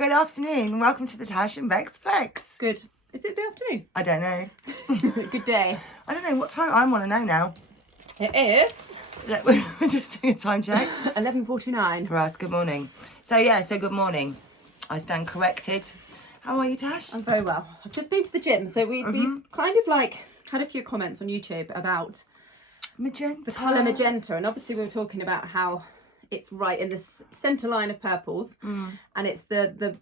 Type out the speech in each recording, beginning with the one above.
Good afternoon. Welcome to the Tash and Bex Plex. Good. Is it the afternoon? I don't know. Good day. I don't know what time. I want to know now. It is We're just doing a time check 11:49. for us. Good morning. So good morning. I stand corrected. How are you, Tash? I'm very well. I've just been to the gym, so we kind of like had a few comments on YouTube about Magenta. the colour magenta, and obviously we were talking about how it's right in this centre line of purples, and it's the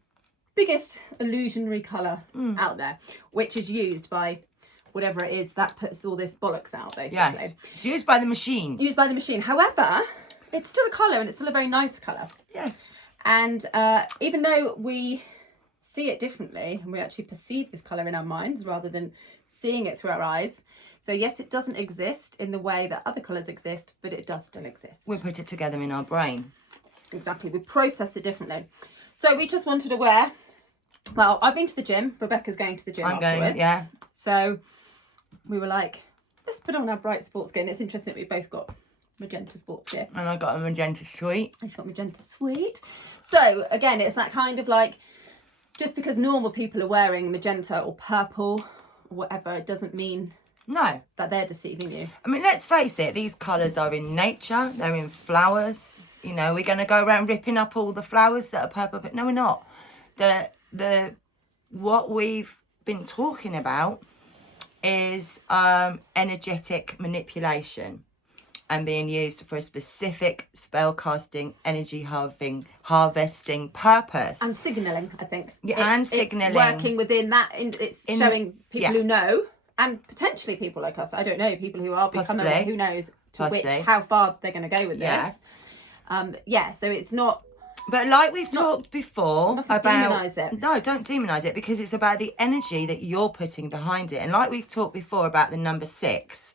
biggest illusionary colour out there, which is used by whatever it is that puts all this bollocks out, basically. Yes. It's used by the machine. Used by the machine. However, it's still a colour, and it's still a very nice colour. Yes. And even though we see it differently, and we actually perceive this colour in our minds rather than seeing it through our eyes. So yes, it doesn't exist in the way that other colours exist, but it does still exist. We put it together in our brain. Exactly. We process it differently. So we just wanted to wear... Well, I've been to the gym. Rebecca's going to the gym afterwards. Going, yeah. So we were like, let's put on our bright sports gear. And it's interesting that we both got magenta sports gear. And I got a magenta suite. I just got magenta suite. So again, it's that kind of like, just because normal people are wearing magenta or purple or whatever, it doesn't mean No. that they're deceiving you. I mean, let's face it, these colours are in nature, they're in flowers. You know, we're going to go around ripping up all the flowers that are purple, but no, we're not. What we've been talking about is energetic manipulation and being used for a specific spell casting, energy harvesting purpose. And signalling, I think. Yeah, and signalling. It's working within that, it's showing people who know, and potentially people like us, I don't know, people who are becoming, who knows, how far they're going to go with this. So it's not... But like we've talked before about... demonise it. No, don't demonise it, because it's about the energy that you're putting behind it. And like we've talked before about the number 6,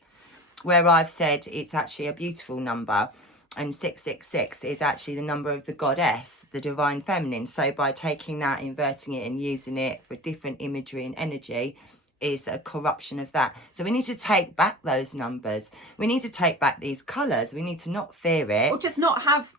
where I've said it's actually a beautiful number, and 666 is actually the number of the goddess, the divine feminine. So by taking that, inverting it and using it for different imagery and energy is a corruption of that. So we need to take back those numbers. We need to take back these colours. We need to not fear it. Or just not have...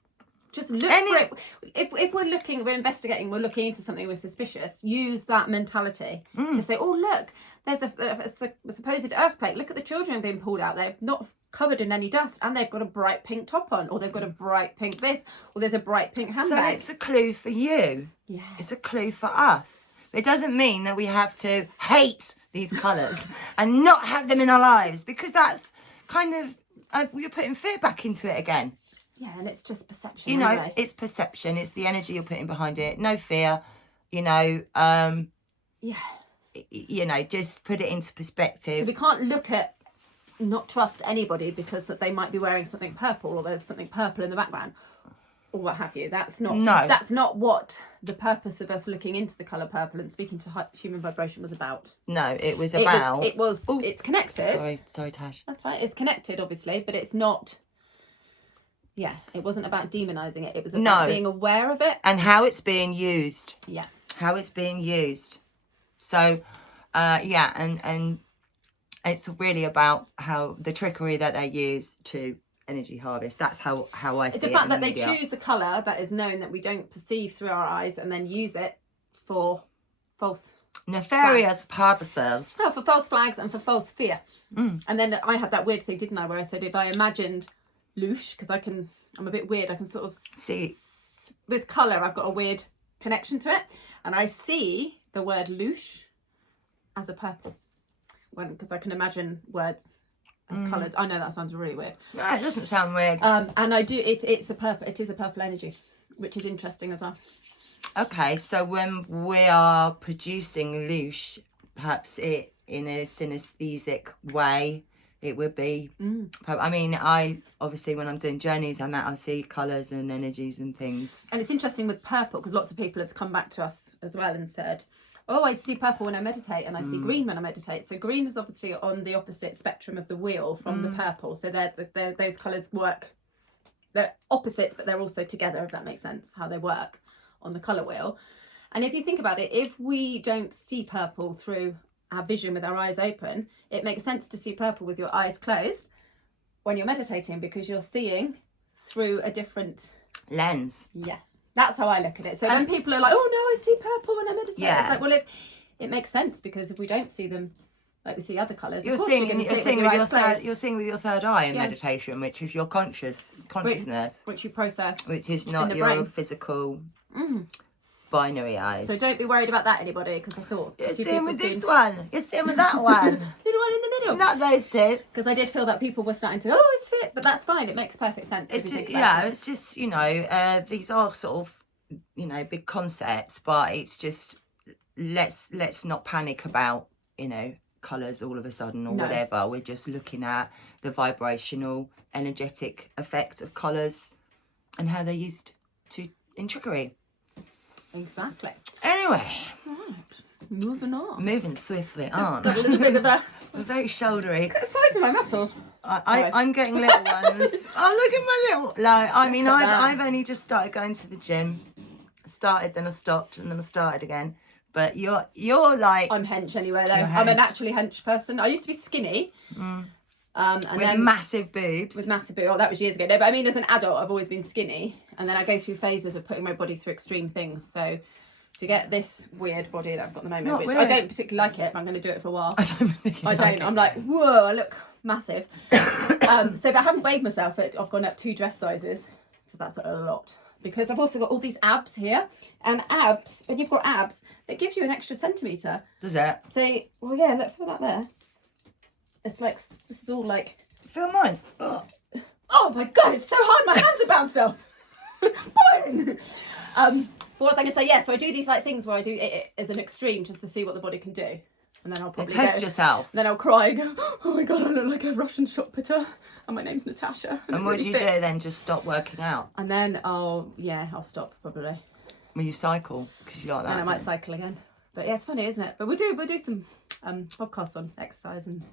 Just look for it. If we're investigating, we're looking into something we're suspicious, use that mentality to say, oh, look, there's a supposed earthquake. Look at the children being pulled out. They're not covered in any dust, and they've got a bright pink top on, or they've got a bright pink this, or there's a bright pink handbag. So it's a clue for you. Yes. It's a clue for us. It doesn't mean that we have to hate these colours and not have them in our lives, because that's kind of, we're putting fear back into it again. Yeah, and it's just perception. You know, anyway. It's perception. It's the energy you're putting behind it. No fear. You know, you know, just put it into perspective. So we can't not trust anybody because they might be wearing something purple, or there's something purple in the background, or what have you. That's not what the purpose of us looking into the colour purple and speaking to human vibration was about. No, it was about... It's connected. Sorry, Tash. That's right. It's connected, obviously, but it's not... Yeah, it wasn't about demonising it. It was about being aware of it. And how it's being used. Yeah. How it's being used. So, and it's really about how the trickery that they use to energy harvest. That's how I see it. It's the fact that they choose a colour that is known that we don't perceive through our eyes, and then use it for false... nefarious purposes. No, for false flags and for false fear. And then I had that weird thing, didn't I, where I said if I imagined... Louche, because I'm a bit weird, I can sort of see with colour, I've got a weird connection to it, and I see the word louche as a purple, because I can imagine words as colours. I know that sounds really weird. No, it doesn't sound weird. And I do, it is a purple energy, which is interesting as well. Okay, so when we are producing louche, perhaps it in a synesthetic way, it would be... I mean, I obviously, when I'm doing journeys and that, I see colours and energies and things. And it's interesting with purple, because lots of people have come back to us as well and said, oh, I see purple when I meditate, and I see green when I meditate. So green is obviously on the opposite spectrum of the wheel from the purple. So those colours work... They're opposites, but they're also together, if that makes sense, how they work on the colour wheel. And if you think about it, if we don't see purple through... our vision with our eyes open, it makes sense to see purple with your eyes closed when you're meditating, because you're seeing through a different lens. Yes. That's how I look at it. So when people are like, oh no, I see purple when I meditate. Yeah. It's like, well, it makes sense, because if we don't see them like we see other colours, You're seeing with your third eye in meditation, which is your consciousness, which you process, which is not your brain. Physical binary eyes. So don't be worried about that, anybody, because I thought you're seeing with this one, you're seeing with that one, little one in the middle, not those two. Because I did feel that people were starting to, I see it, but that's fine. It makes perfect sense. It's just these are sort of big concepts, but it's just let's not panic about colours all of a sudden or whatever. We're just looking at the vibrational, energetic effect of colours and how they're used in trickery. Exactly. Anyway, right, moving swiftly on. Got a little bit of a very shouldery. Look at the size of my muscles. I'm getting little ones. Oh, look at my little. No, I mean I've only just started going to the gym. Then I stopped, and then I started again. But you're like... I'm hench anyway, though. I'm a naturally hench person. I used to be skinny. And with then massive boobs. With massive boobs. Oh, that was years ago. No, but I mean, as an adult, I've always been skinny. And then I go through phases of putting my body through extreme things. So to get this weird body that I've got at the moment, which I don't particularly like it, but I'm going to do it for a while. I don't. I'm like, whoa, I look massive. But I haven't weighed myself. I've gone up 2 dress sizes. So that's a lot. Because I've also got all these abs here, and abs, when you've got abs, it gives you an extra centimetre. Does it? So, well, yeah, look, feel that there. It's like, this is all like... Feel mine. Oh my God, it's so hard, my hands are bounced off. Boing! What was I going to say? Yeah, so I do these like things where I do it as an extreme just to see what the body can do. And then I'll probably test yourself. Then I'll cry and go, oh my God, I look like a Russian shot putter. And my name's Natasha. And what do you do then? Just stop working out? And then I'll stop probably. Will you cycle? Because you like that. Then I might cycle again. But yeah, it's funny, isn't it? But we'll do some podcasts on exercise and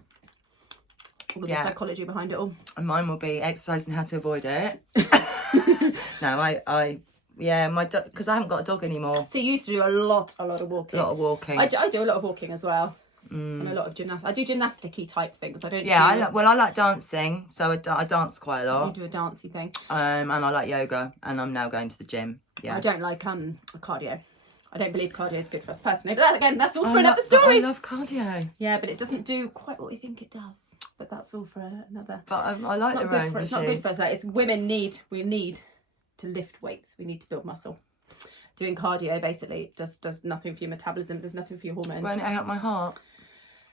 all of the psychology behind it all. And mine will be exercise and how to avoid it. No, my dog, because I haven't got a dog anymore. So you used to do a lot of walking. A lot of walking. I do a lot of walking as well. And a lot of gymnastics. I do gymnastic-y type things. I don't. Yeah, I like dancing, so I dance quite a lot. You do a dancey thing. And I like yoga, and I'm now going to the gym. Yeah. I don't like cardio. I don't believe cardio is good for us personally. But that's all for another story. I love cardio. Yeah, but it doesn't do quite what we think it does. But that's all for another. But I like the rowing. It's not good for us. It's women need to lift weights. We need to build muscle. Doing cardio basically does nothing for your metabolism. Does nothing for your hormones. Won't it help my heart?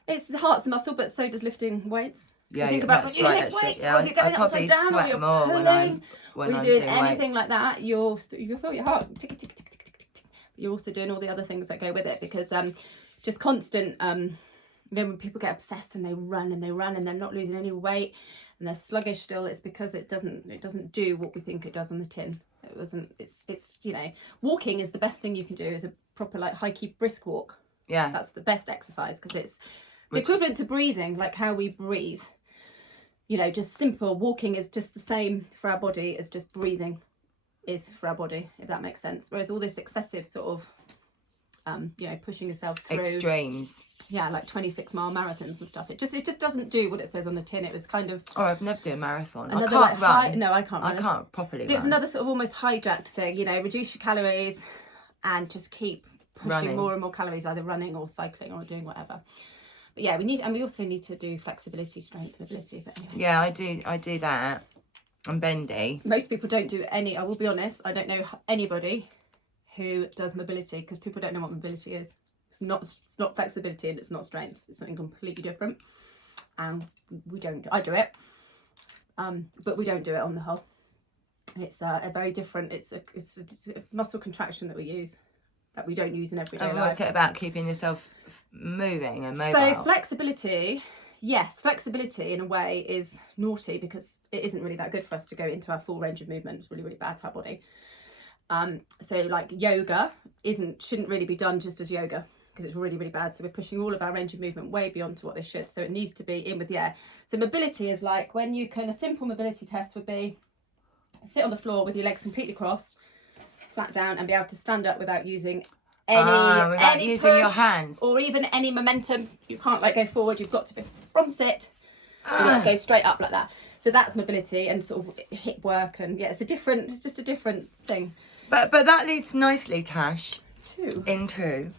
It's the heart's a muscle, but so does lifting weights. Yeah, think about when you lift weights, or you're going upside down, or you're pulling. When you're doing anything weights. Like that, you'll feel your heart tick, tick, tick, tick, tick, tick, tick. You're also doing all the other things that go with it, because just constant. When people get obsessed and they run and they're not losing any weight and they're sluggish still, it's because it doesn't do what we think it does on the tin. It's walking is the best thing you can do, is a proper like hikey brisk walk. Yeah, that's the best exercise, because it's the equivalent to breathing, like how we breathe. Just simple walking is just the same for our body as just breathing is for our body, if that makes sense. Whereas all this excessive sort of, pushing yourself through extremes. Yeah, like 26-mile marathons and stuff. It just doesn't do what it says on the tin. It was kind of... Oh, I've never done a marathon. I can't run. No, I can't run. I can't properly run. It was another sort of almost hijacked thing, reduce your calories and just keep pushing more and more calories, either running or cycling or doing whatever. But yeah, we also need to do flexibility, strength, mobility. But anyway. Yeah, I do that. I'm bendy. Most people don't do any. I will be honest, I don't know anybody who does mobility, because people don't know what mobility is. It's not flexibility and it's not strength. It's something completely different. And I do it. But we don't do it on the whole. It's a very different, it's a muscle contraction that we use, that we don't use in everyday life. What's it about keeping yourself moving and mobile? So flexibility in a way is naughty, because it isn't really that good for us to go into our full range of movement. It's really, really bad for our body. So like yoga shouldn't really be done just as yoga, because it's really, really bad. So we're pushing all of our range of movement way beyond to what they should. So it needs to be in with the air. So mobility is like a simple mobility test would be sit on the floor with your legs completely crossed, flat down, and be able to stand up without using any using your hands or even any momentum. You can't go forward. You've got to be from sit. You go straight up like that. So that's mobility and sort of hip work, and it's just a different thing. But that leads nicely, Tash, Two. into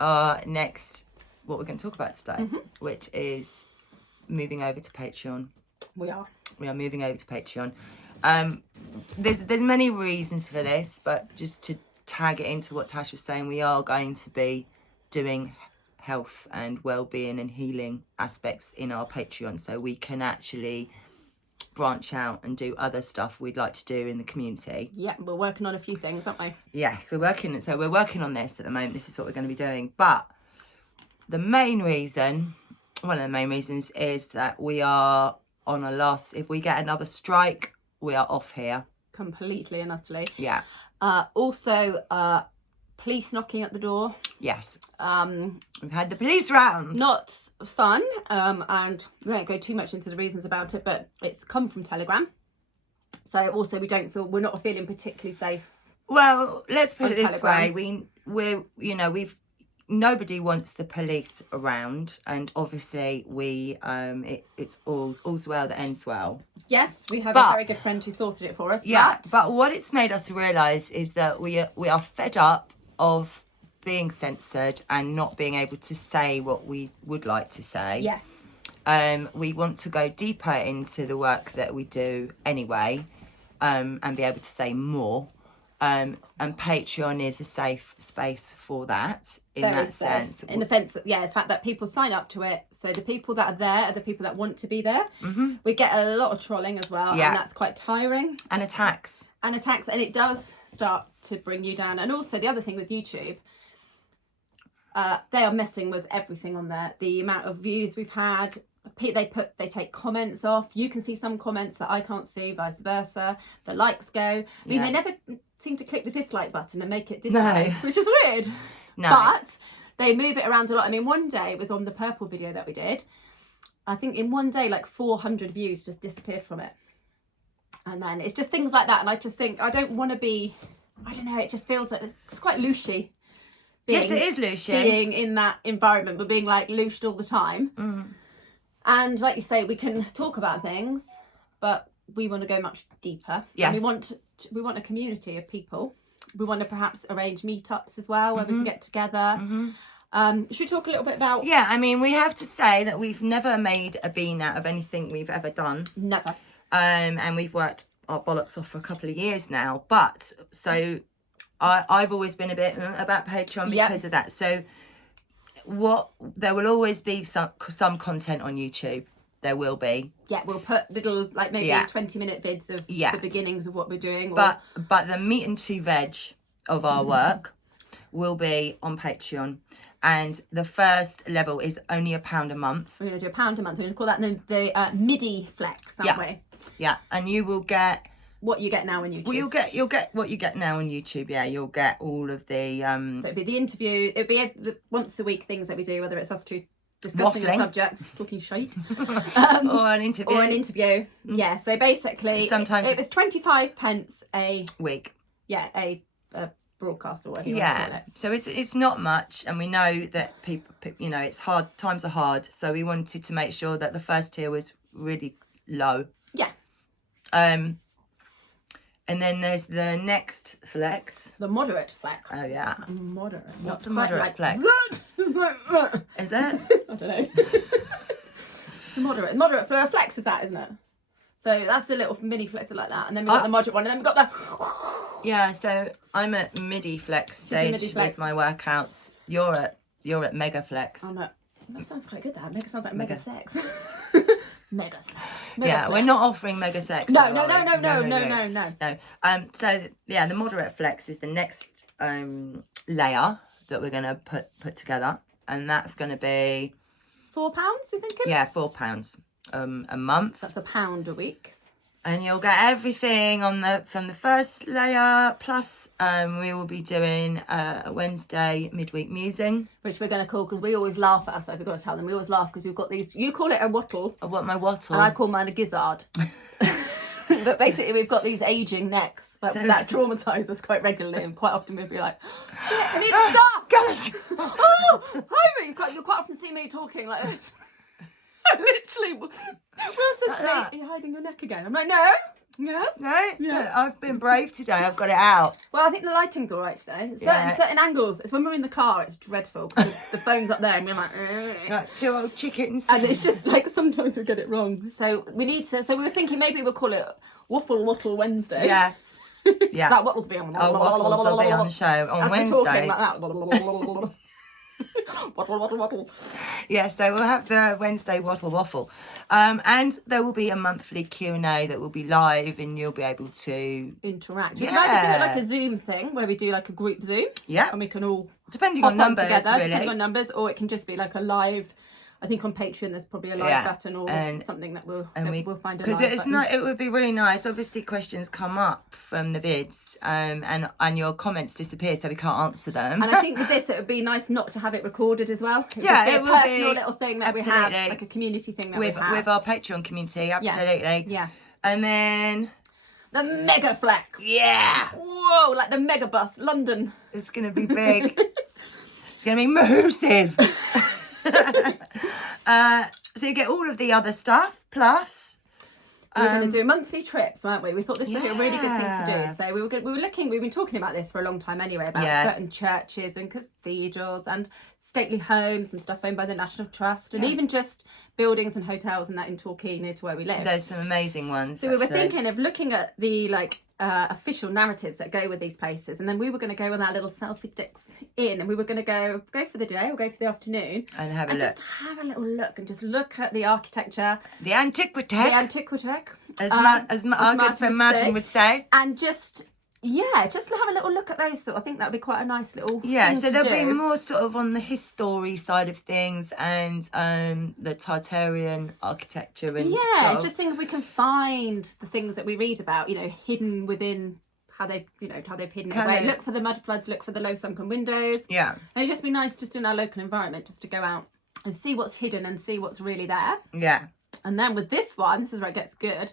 our next, what we're going to talk about today, Mm-hmm. which is moving over to Patreon. We are moving over to Patreon. There's many reasons for this, but just to tag it into what Tash was saying, we are going to be doing health and well-being and healing aspects in our Patreon, so we can actually branch out and do other stuff we'd like to do in the community. Yeah, we're working on a few things, aren't we? Yes, we're working on this at the moment. This is what we're going to be doing. But one of the main reasons is that we are on a loss. If we get another strike, we are off here. Completely and utterly. Yeah. Also, police knocking at the door. Yes. We've had the police round. Not fun. And we won't go too much into the reasons about it, but it's come from Telegram. So also we're not feeling particularly safe. Well, let's put it this Telegram. way. Nobody wants the police around, and obviously it's all's well that ends well. Yes, we have a very good friend who sorted it for us. Yeah, but what it's made us realise is that we are fed up of being censored and not being able to say what we would like to say. Yes. We want to go deeper into the work that we do anyway, and be able to say more. And Patreon is a safe space for that in that sense. In the sense that, the fact that people sign up to it. So the people that are there are the people that want to be there. Mm-hmm. We get a lot of trolling as well, and that's quite tiring. And attacks. And it does start to bring you down. And also the other thing with YouTube, they are messing with everything on there. The amount of views we've had, they take comments off. You can see some comments that I can't see, vice versa. The likes go. I mean, they never seem to click the dislike button and make it dislike, which is weird. No. But they move it around a lot. I mean, one day it was on the purple video that we did. I think in one day, like 400 views just disappeared from it. And then it's just things like that. And I just think, I don't want to be, I don't know, it just feels like it's quite loosey. Yes, it is loosey. Being in that environment, but being like loosed all the time. Mm. And like you say, we can talk about things, but we want to go much deeper. Yes. And we want a community of people. We want to perhaps arrange meetups as well, where we can get together. Mm-hmm. Should we talk a little bit about... Yeah, I mean, we have to say that we've never made a bean out of anything we've ever done. Never. And we've worked our bollocks off for a couple of years now. But, so, I've always been a bit about Patreon because of that. So, there will always be some content on YouTube. There will be. Yeah, we'll put little, like maybe 20-minute vids of the beginnings of what we're doing. But the meat and two veg of our work will be on Patreon. And the first level is only £1 a month. We're going to do £1 a month. We're going to call that the MIDI flex, aren't we? Yeah, and you will get... What you get now on YouTube. Well, you'll get what you get now on YouTube. Yeah, you'll get all of the. So it'll be the interview. It'll be the once a week things that we do, whether it's us two discussing a subject, talking shite, or an interview. Yeah. So basically, sometimes it was 25 pence a week. Yeah, a broadcast or whatever you want to call it. So it's not much, and we know that people, it's hard. Times are hard, so we wanted to make sure that the first tier was really low. Yeah. And then there's the next flex. The moderate flex. Oh, yeah. Moderate. What's a moderate flex? Is it? I don't know. The moderate flex is that, isn't it? So that's the little mini flex like that. And then we've got the moderate one. And then we've got the... Yeah, so I'm at MIDI flex stage with my workouts. You're at mega flex. That sounds quite good, that. Mega sounds like mega sex. Mega sex. We're not offering mega sex. No. So yeah, the moderate flex is the next layer that we're gonna put together, and that's gonna be £4. We thinking? Yeah, £4 a month. So that's £1 a week. And you'll get everything from the first layer, plus we will be doing a Wednesday midweek musing. Which we're going to call, because we always laugh at us, so we've got to tell them, we always laugh because we've got these, you call it a wattle. I want my wattle. And I call mine a gizzard. But basically we've got these ageing necks that traumatise us quite regularly, and quite often we'll be like, shit, I need to stop! Guys! Oh, hi, you'll quite often see me talking like this. I literally, Will says to me, are you hiding your neck again? I'm like, no, Yes. No? Yes. I've been brave today. I've got it out. Well, I think the lighting's all right today. Yeah. Certain angles. It's when we're in the car, it's dreadful because the phone's up there and we're like, Like two old chickens. and it's just like sometimes we get it wrong. So we need to. So we were thinking maybe we'll call it Waffle Yeah. Wednesday. Yeah. That Waffles be on. Oh, Waffles will be on the show on As Wednesdays. we're talking like that. Waddle. Yeah, so we'll have the Wednesday waffle. And there will be a monthly Q&A that will be live and you'll be able to Interact. We can either do it like a Zoom thing where we do like a group Zoom. Yeah. And we can all depending hop on numbers, together, really. depending on numbers, or it can just be like a live. I think on Patreon there's probably a live button or something that we'll find a live because button. It would be really nice. Obviously, questions come up from the vids, and your comments disappear, so we can't answer them. And I think with this, it would be nice not to have it recorded as well. It it will will be a personal be little thing that we absolutely. have, like a community thing that with we have with our Patreon community, absolutely. Yeah. And then The mega flex. yeah, Whoa, like the mega bus, London. it's gonna be big. It's gonna be massive. So you get all of the other stuff plus. We were going to do monthly trips, weren't we? We thought this would be a really good thing to Yeah. do. So we've been talking about this for a long time anyway, about certain churches and cathedrals and stately homes and stuff owned by the National Trust, and even just buildings and hotels and that in Torquay near to where we live. There's some amazing ones. So we were thinking of looking at the official narratives that go with these places, and then we were going to go with our little selfie sticks in, and we were going to go for the day or go for the afternoon and have a look. just have a little look and just look at the architecture, The antiquity. as As our good friend Martin would say. and just have a little look at those. So I think that would be quite a nice little thing So to there'll do. be more sort of on the history side of things and the Tartarian architecture and sort of, just seeing if we can find the things that we read about, hidden within how they've hidden it away. Look for the mud floods, look for the low sunken windows. Yeah. And it'd just be nice just in our local environment just to go out and see what's hidden and see what's really there. Yeah. And then with this one, this is where it gets good.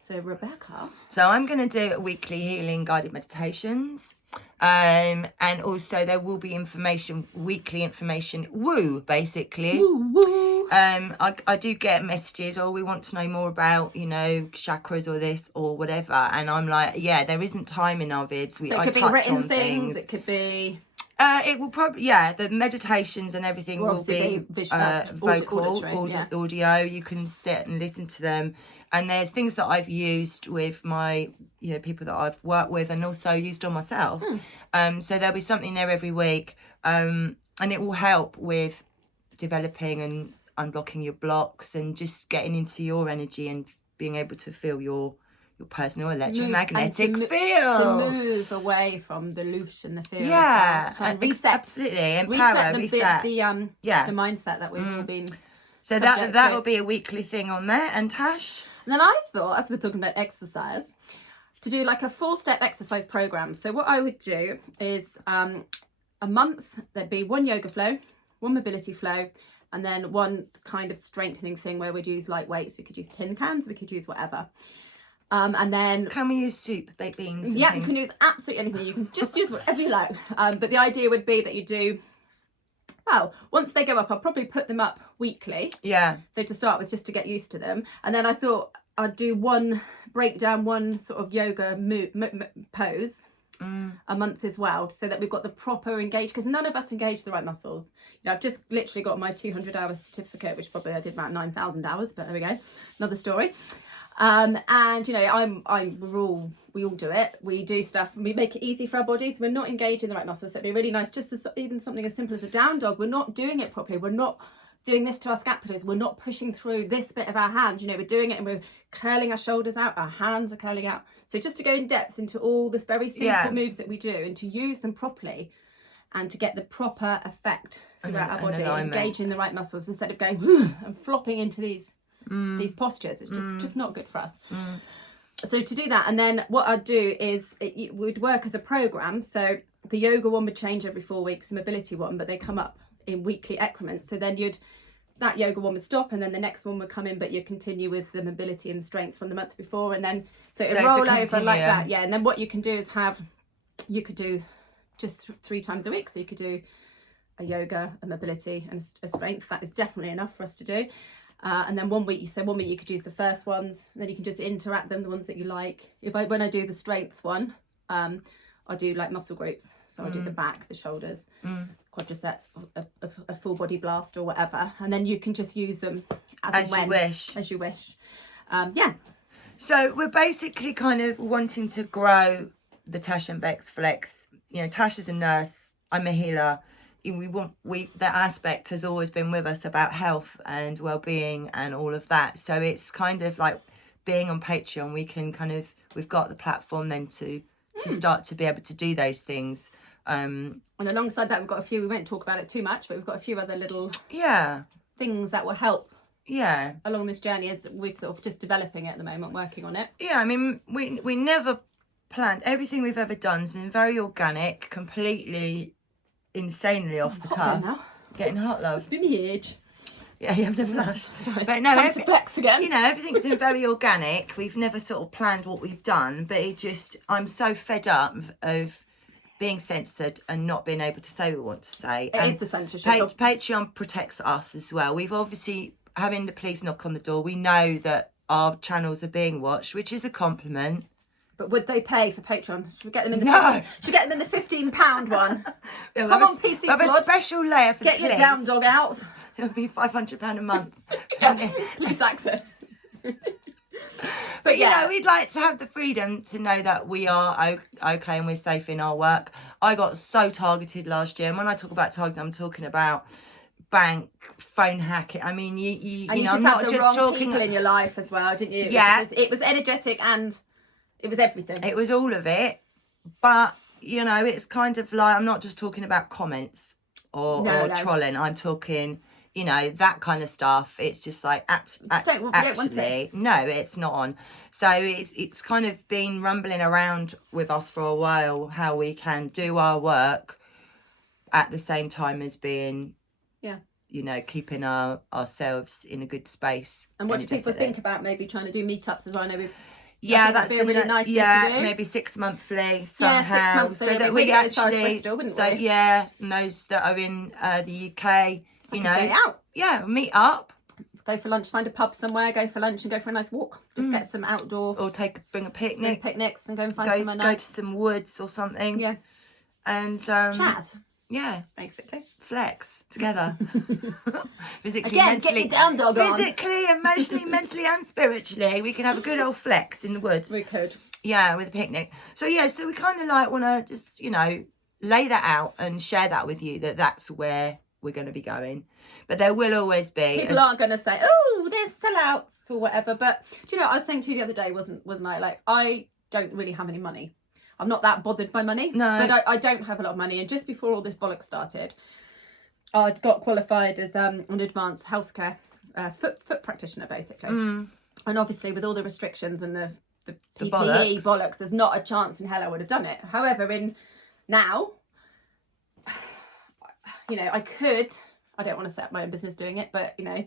So Rebecca. So I'm going to do weekly healing guided meditations. And also there will be weekly information, basically. Woo. I do get messages, we want to know more about, chakras or this or whatever. And I'm like, there isn't time in our vids. So it could be written things, it could be... it will probably, the meditations and everything will be vocal, audio. You can sit and listen to them. And there's things that I've used with my, people that I've worked with and also used on myself. So there'll be something there every week. And it will help with developing and unblocking your blocks and just getting into your energy and being able to feel your personal electromagnetic field. To move away from the loosh and the fear. Yeah. To try and reset. Absolutely. Empower, reset. The mindset that we've all been. So that will be a weekly thing on there. And Tash? And then I thought, as we're talking about exercise, to do like a 4-step exercise program. So what I would do is a month, there'd be one yoga flow, one mobility flow, and then one kind of strengthening thing where we'd use light weights. We could use tin cans, we could use whatever. And then... Can we use soup, baked beans? You can use absolutely anything. You can just use whatever you like. But the idea would be that you do... Well, once they go up, I'll probably put them up weekly. Yeah. So to start with, just to get used to them. And then I thought I'd do one sort of yoga pose a month as well, so that we've got the proper engage, because none of us engage the right muscles. I've just literally got my 200-hour certificate, which probably I did about 9,000 hours, but there we go. Another story. And we all do it. We do stuff and we make it easy for our bodies. We're not engaging the right muscles, so it'd be really nice just even something as simple as a down dog. We're not doing it properly. We're not doing this to our scapulars. We're not pushing through this bit of our hands. We're doing it and we're curling our shoulders out. Our hands are curling out. So just to go in depth into all this very simple moves that we do and to use them properly and to get the proper effect throughout our body, engaging the right muscles instead of going and flopping into these postures. It's just not good for us. So to do that, and then what I'd do is it would work as a program. So the yoga one would change every 4 weeks, the mobility one, but they come up in weekly increments. So then that yoga one would stop, and then the next one would come in, but you continue with the mobility and strength from the month before, and then so it roll over like that. And then what you can do is you could do just 3 times a week. So you could do a yoga, a mobility, and a strength. That is definitely enough for us to do. And then one week you could use the first ones, then you can just interact them, the ones that you like. When I do the strength one, I do like muscle groups. So I do the back, the shoulders, quadriceps, a full body blast or whatever. And then you can just use them as you wish. As you wish. So we're basically kind of wanting to grow the Tash and Bex Flex. You know, Tash is a nurse, I'm a healer. That aspect has always been with us about health and well-being and all of that. So it's kind of like being on Patreon, we've got the platform then to start to be able to do those things. And alongside that, we won't talk about it too much, but we've got a few other little things that will help along this journey as we're sort of just developing it at the moment, working on it. Yeah, I mean, we never planned. Everything we've ever done has been very organic, completely insanely off the cuff. Now. Getting hot, love. It's been the age. Yeah, you have never flushed. Sorry. But no, time to flex again. You know, everything's been very organic. We've never sort of planned what we've done, but I'm so fed up of being censored and not being able to say what we want to say. It is the censorship. Patreon protects us as well. We've obviously, having the police knock on the door, we know that our channels are being watched, which is a compliment. But would they pay for Patreon? Should we get them in the Should we get them in the £15 one? Yeah, Come on, PC Have Blood. a special layer for Get the your police. down dog out. It'll be £500 a month. Police access. But you know, we'd like to have the freedom to know that we are okay and we're safe in our work. I got so targeted last year, and when I talk about targeted, I'm talking about bank, phone hacking. I mean, you know, I'm not just talking people in your life as well, didn't you? It was energetic and it was everything. It was all of it. But you know, it's kind of like, I'm not just talking about comments or trolling. I'm talking, you know, that kind of stuff. It's just like actually, no, it's not on. So it's kind of been rumbling around with us for a while how we can do our work at the same time as being, you know, keeping ourselves in a good space. And what do people think about maybe trying to do meetups as well? I know that's be a really nice thing to do. Maybe 6 monthly somehow. 6 monthly. So that we actually, as far as Bristol, wouldn't we? And those that are in the UK, you know, day out. Yeah, meet up. Go for lunch, find a pub somewhere, go for lunch and go for a nice walk. Just get some outdoor. Or bring a picnic. Bring picnics and go and find somewhere nice. Go to some woods or something. Yeah. And chat. Yeah. Basically. Flex together. Physically, again, mentally. Get your down dog on. Physically, emotionally, mentally and spiritually. We can have a good old flex in the woods. We could. Yeah, with a picnic. So we kind of like want to just, you know, lay that out and share that with you, that's where we're going to be going. But there will always be. People aren't going to say, oh, they're sellouts or whatever. But do you know, I was saying to you the other day, wasn't I? Like, I don't really have any money. I'm not that bothered by money. No. But I don't have a lot of money. And just before all this bollocks started, I'd got qualified as an advanced healthcare foot practitioner, basically. And obviously, with all the restrictions and the PPE bollocks, there's not a chance in hell I would have done it. However, now, you know, I don't want to set up my own business doing it, but, you know,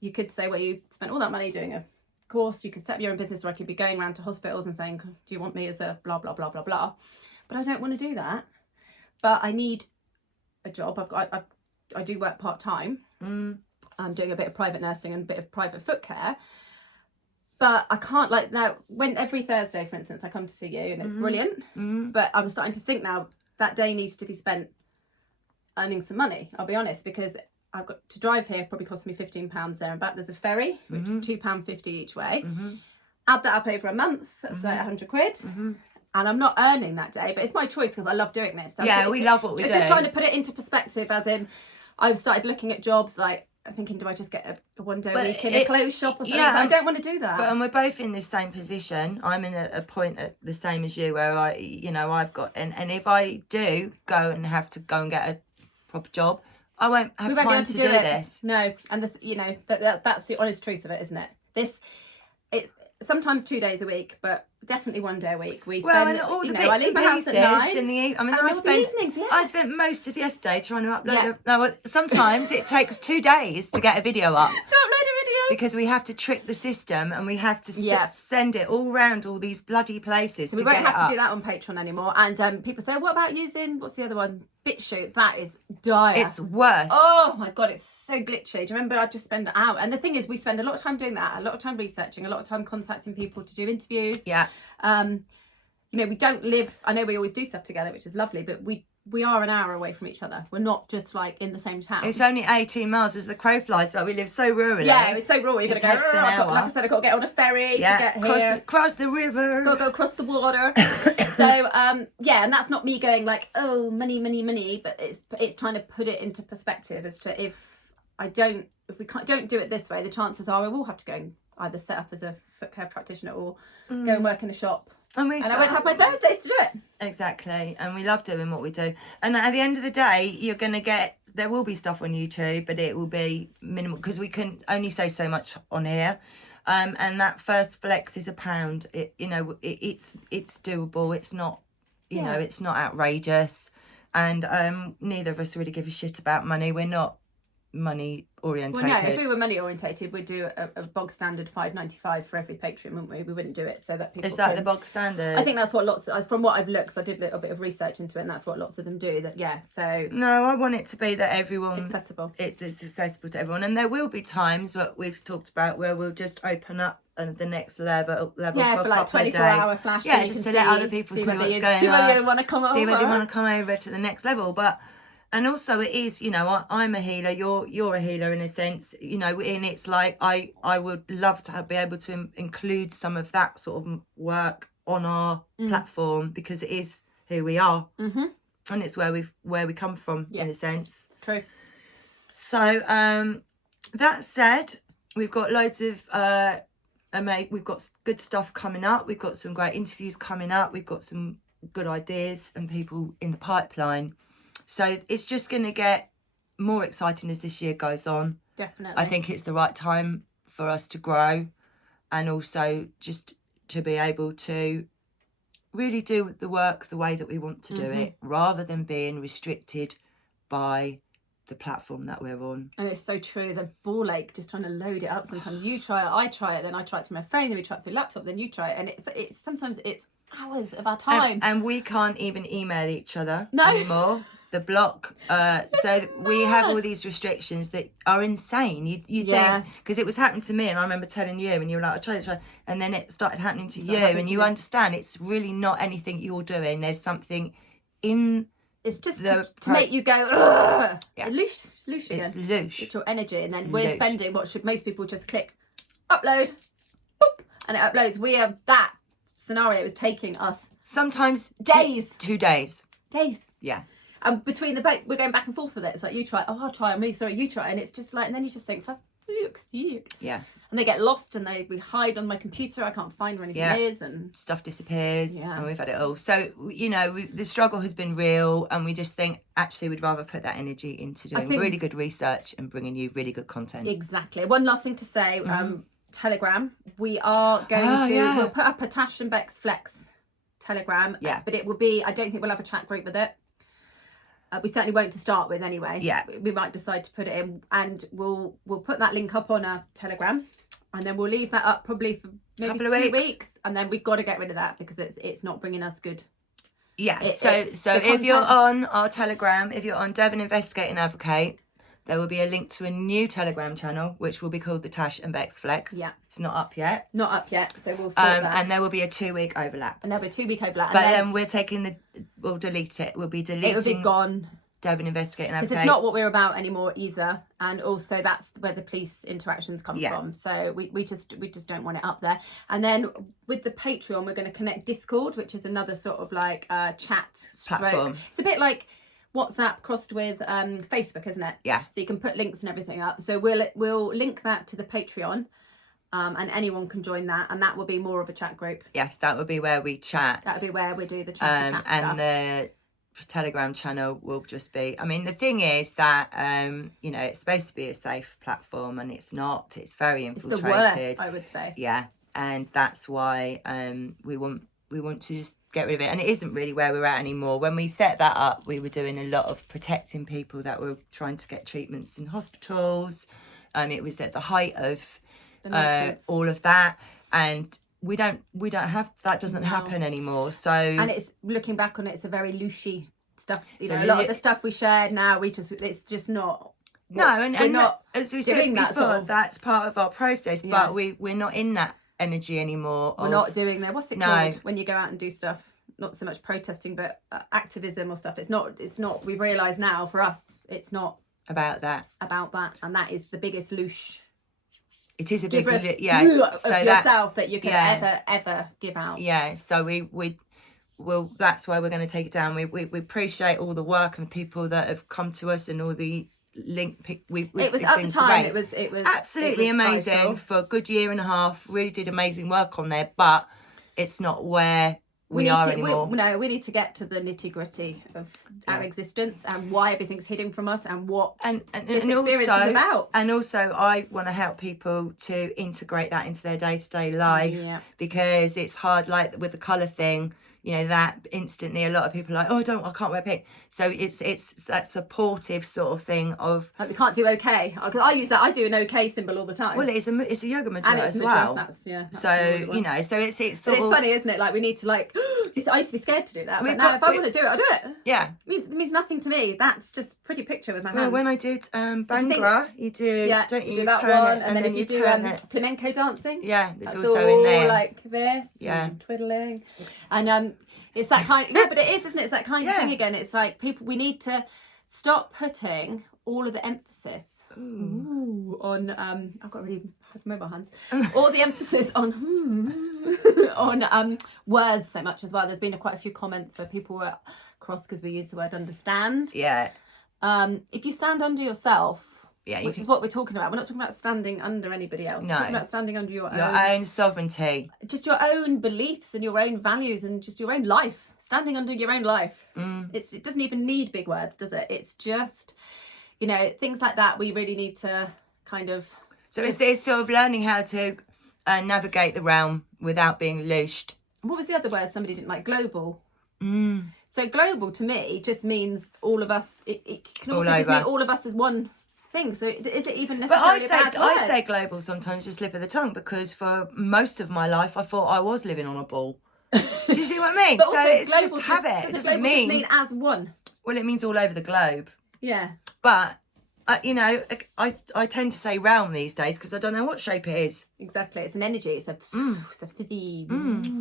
you could say, well, you spent all that money doing a course, you could set up your own business, or I could be going around to hospitals and saying, do you want me as a blah, blah, blah, blah, blah. But I don't want to do that. But I need a job. I do work part-time. I'm doing a bit of private nursing and a bit of private foot care. But I can't, like, now, when every Thursday, for instance, I come to see you and it's brilliant. But I'm starting to think now that day needs to be spent earning some money, I'll be honest, because I've got to drive here, probably cost me £15 there and back. There's a ferry, which is £2.50 each way. Add that up over a month, that's like £100. And I'm not earning that day, but it's my choice because I love doing this. So we love what we do. Just trying to put it into perspective, as in, I've started looking at jobs like, thinking, do I just get a one-day week in a clothes shop or something? But I don't want to do that. And we're both in this same position. I'm in a point at the same as you, where I've got, and if I do go and have to go and get a proper job, I won't have time to do this. No, and that's the honest truth of it, isn't it? It's sometimes 2 days a week, but definitely 1 day a week. We spend, and all the bits I leave and my house pieces at 9. in the evenings, yeah. I spent most of yesterday trying to upload. Sometimes it takes 2 days to get a video up. To upload a video, because we have to trick the system and we have to Yeah. send it all round all these bloody places. We won't have to do that on Patreon anymore. And people say, what about using, what's the other one? BitChute. That is dire. It's worse. Oh my God, it's so glitchy. Do you remember I just spent an hour? And the thing is, we spend a lot of time doing that, a lot of time researching, a lot of time contacting people to do interviews. Yeah. You know, we don't live, I know we always do stuff together, which is lovely, but we are an hour away from each other. We're not just like in the same town. It's only 18 miles as the crow flies, but we live so rurally. Yeah, it's so rural. You've got to go, like I said, I've got to get on a ferry to get here. Cross the river. Got to go across the water. So, yeah, and that's not me going like, oh, money, but it's trying to put it into perspective as to if we don't do it this way, the chances are I will have to go and either set up as a foot care practitioner or go and work in a shop. And I won't have my Thursdays to do it. Exactly. And we love doing what we do. And at the end of the day, you're going to there will be stuff on YouTube, but it will be minimal because we can only say so much on here. And that first flex is £1. It's doable. It's not, you know, it's not outrageous. And neither of us really give a shit about money. We're not money orientated. Well, no, if we were money orientated, we'd do a bog standard $5.95 for every Patreon, wouldn't we? We wouldn't do it so that people. Is that the bog standard? I think that's what from what I've looked, because I did a little bit of research into it, and that's what lots of them do. So. No, I want it to be that everyone accessible. It's accessible to everyone, and there will be times what we've talked about where we'll just open up the next level for like 24-hour flash. Yeah, just to let other people see what's going on. See whether you want to come over. See whether you want to come over to the next level, but. And also it is, you know, I'm a healer, you're a healer in a sense, you know, and it's like I would love to be able to include some of that sort of work on our platform because it is who we are. Mm-hmm. And it's where we come from in a sense. It's true. So that said, we've got loads of we've got good stuff coming up. We've got some great interviews coming up. We've got some good ideas and people in the pipeline. So it's just going to get more exciting as this year goes on. Definitely. I think it's the right time for us to grow and also just to be able to really do the work the way that we want to do it rather than being restricted by the platform that we're on. And it's so true. The ball ache just trying to load it up. Sometimes you try it, I try it, then I try it through my phone, then we try it through laptop, then you try it. And it's sometimes it's hours of our time. And we can't even email each other anymore. The block, so we have all these restrictions that are insane. You think because it was happening to me, and I remember telling you, and you were like, "I tried," and then it started happening to you, and you understand it's really not anything you're doing. There's something in. It's just to make you go, ugh. Yeah. Loose again. It's loose. It's your energy, and then we're spending what should most people just click, upload, boop, and it uploads. That scenario is taking us sometimes days, 2 days. Yeah. And between we're going back and forth with it. It's like, you try, I'll try, I'm really sorry, you try. And it's just like, and then you just think, yuck. Yeah. And they get lost and we hide on my computer. I can't find where anything is. And stuff disappears. Yeah. And we've had it all. So, you know, the struggle has been real. And we just think, actually, we'd rather put that energy into doing really good research and bringing you really good content. Exactly. One last thing to say, Telegram. We are going we'll put up a Tash and Bex Flex Telegram. Yeah. But it will be, I don't think we'll have a chat group with it. We certainly won't to start with anyway. Yeah. We might decide to put it in, and we'll put that link up on our Telegram, and then we'll leave that up probably for maybe 2 weeks, and then we've got to get rid of that because it's not bringing us good. Yeah. So if you're on our Telegram, if you're on Devon Investigating Advocate, there will be a link to a new Telegram channel, which will be called the Tash and Bex Flex. Yeah. It's not up yet. Not up yet, so we'll sort that. And there will be a 2-week overlap. And there'll be a 2-week overlap. But then we'll delete it. We'll be deleting. It will be gone. Devon Investigating Advocate. Because it's not what we're about anymore either. And also that's where the police interactions come from. So we just don't want it up there. And then with the Patreon, we're going to connect Discord, which is another sort of like chat platform. It's a bit like WhatsApp crossed with Facebook, isn't it? Yeah. So you can put links and everything up. So we'll link that to the Patreon, and anyone can join that, and that will be more of a chat group. Yes, that would be where we chat. That'll be where we do the chat stuff. And the Telegram channel will just be. I mean, the thing is that you know, it's supposed to be a safe platform, and it's not. It's very infiltrated. It's the worst, I would say. Yeah, and that's why we want to just get rid of it. And it isn't really where we're at anymore. When we set that up, we were doing a lot of protecting people that were trying to get treatments in hospitals. It was at the height of The nonsense. all of that, and we don't have that. Doesn't happen anymore. So, and it's looking back on it, it's a very loosey stuff. You know, a lot of the stuff we shared now, it's just not. And not as we said before, that's part of our process. But we're not in that energy anymore. We're not doing that. What's it called when you go out and do stuff? Not so much protesting, but activism or stuff. It's not. We've realised now for us, it's not about that. And that is the biggest loosh. It is a big, so yourself that you can ever give out. Yeah. So well, that's why we're going to take it down. We appreciate all the work and the people that have come to us and all the link. It was at the time. Great. It was absolutely amazing vital. For a good year and a half. Really did amazing work on there, but it's not where we are anymore. We need to get to the nitty gritty of our existence and why everything's hidden from us and what this experience is about. And also, I want to help people to integrate that into their day-to-day life because it's hard, like with the colour thing. You know, that instantly a lot of people are like, I can't wear pink. So it's that supportive sort of thing of like we can't do okay. Because I use that. I do an okay symbol all the time. Well, it's a yoga mudra as well. That's so you know, so it's sort of, funny, isn't it? Like we need to I used to be scared to do that, but now if I want to do it, I do it. Yeah, it means nothing to me. That's just a pretty picture with my hands. Well, when I did Bhangra, you do don't you do that turn one, it, and then if you do flamenco dancing, it's also in there like this, and twiddling, and it's that kind. But it is, isn't it? It's that kind of thing again. It's like we need to stop putting all of the emphasis on I've got really mobile hands. All the emphasis on words so much as well. There's been quite a few comments where people were cross because we use the word understand. Yeah. If you stand under yourself, which is what we're talking about. We're not talking about standing under anybody else. We're talking about standing under your own sovereignty. Just your own beliefs and your own values and just your own life. Standing under your own life. It doesn't even need big words, does it? It's just, things like that we really need to kind of... So it's sort of learning how to navigate the realm without being loosed. What was the other word somebody didn't like? Global. So global to me just means all of us. It can also just mean all of us as one thing. So is it even necessarily a bad word? I say global sometimes, just slip of the tongue, because for most of my life I thought I was living on a ball. Do you see what I mean? But so also it's just habit. Does global just mean as one? Well, it means all over the globe. Yeah. But I tend to say realm these days because I don't know what shape it is. Exactly, it's an energy. It's a fizzy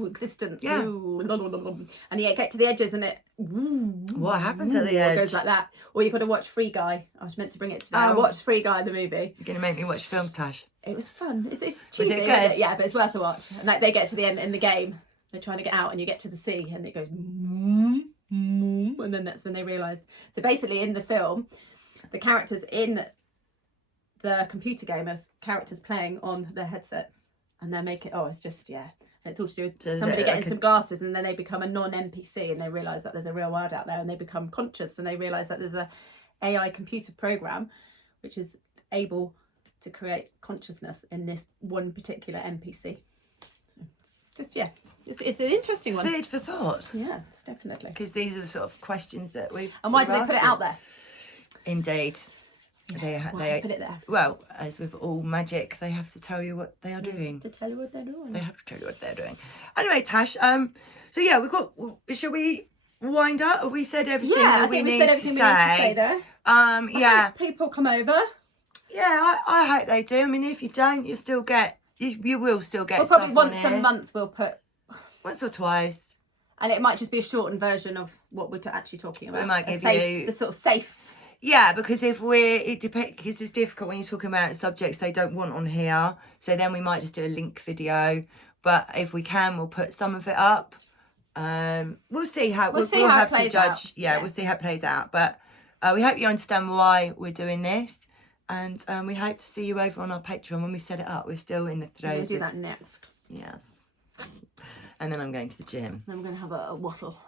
existence. Yeah. And you get to the edges and it. What happens at the edge? It goes like that. Or you've got to watch Free Guy. I was meant to bring it today. I watched Free Guy, the movie. You're going to make me watch films, Tash. It was fun. It's cheesy. Was it good? Yeah, but it's worth a watch. And they get to the end in the game. They're trying to get out and you get to the sea and it goes. And then that's when they realise. So basically in the film, the characters in the computer game as characters playing on their headsets, and they're making it's just and it's all to do with somebody getting some glasses, and then they become a non-NPC and they realise that there's a real world out there, and they become conscious and they realise that there's a AI computer program which is able to create consciousness in this one particular NPC. Just it's an interesting one. Food for thought. Yeah, it's definitely, because these are the sort of questions that we. And why do they put it out there? Indeed. They put it there. Well, as with all magic, they have to tell you what they are doing. To tell you what they're doing. They have to tell you what they're doing. Anyway, Tash. So yeah, we've got. Shall we wind up? Have we said everything that we need to say there? Yeah. I hope people come over. Yeah, I hope they do. I mean, if you don't, you'll still get. You will still get. Well, probably once a month we'll put. Once or twice. And it might just be a shortened version of what we're actually talking about. We might give you the sort of safe. Yeah, because because it's difficult when you're talking about subjects they don't want on here. So then we might just do a link video. But if we can, we'll put some of it up. We'll see how we'll have to judge. Yeah, we'll see how it plays out. But we hope you understand why we're doing this, and we hope to see you over on our Patreon when we set it up. We're still in the throes. We'll do that next. Yes. And then I'm going to the gym. Then we're going to have a wattle.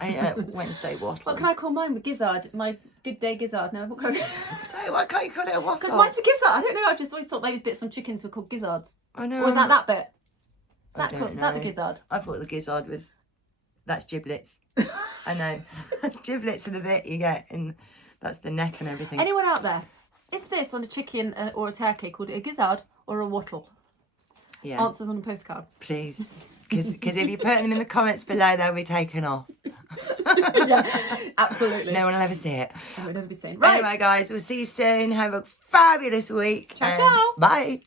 Wednesday wattle. What can I call mine? With Gizzard? My good day Gizzard. No, what can I why can't you call it a wattle? Because mine's a gizzard. I don't know. I've just always thought those bits on chickens were called gizzards. I know. Or is that bit? Is that the gizzard? I thought the gizzard was... That's giblets. I know. That's giblets and the bit you get, and that's the neck and everything. Anyone out there? Is this on a chicken or a turkey called a gizzard or a wattle? Yeah. Answers on a postcard. Please. Because if you put them in the comments below, they'll be taken off. Yeah, absolutely. No one will ever see it. I would never be seen. Right. Anyway, guys, we'll see you soon. Have a fabulous week. Ciao, ciao. Bye.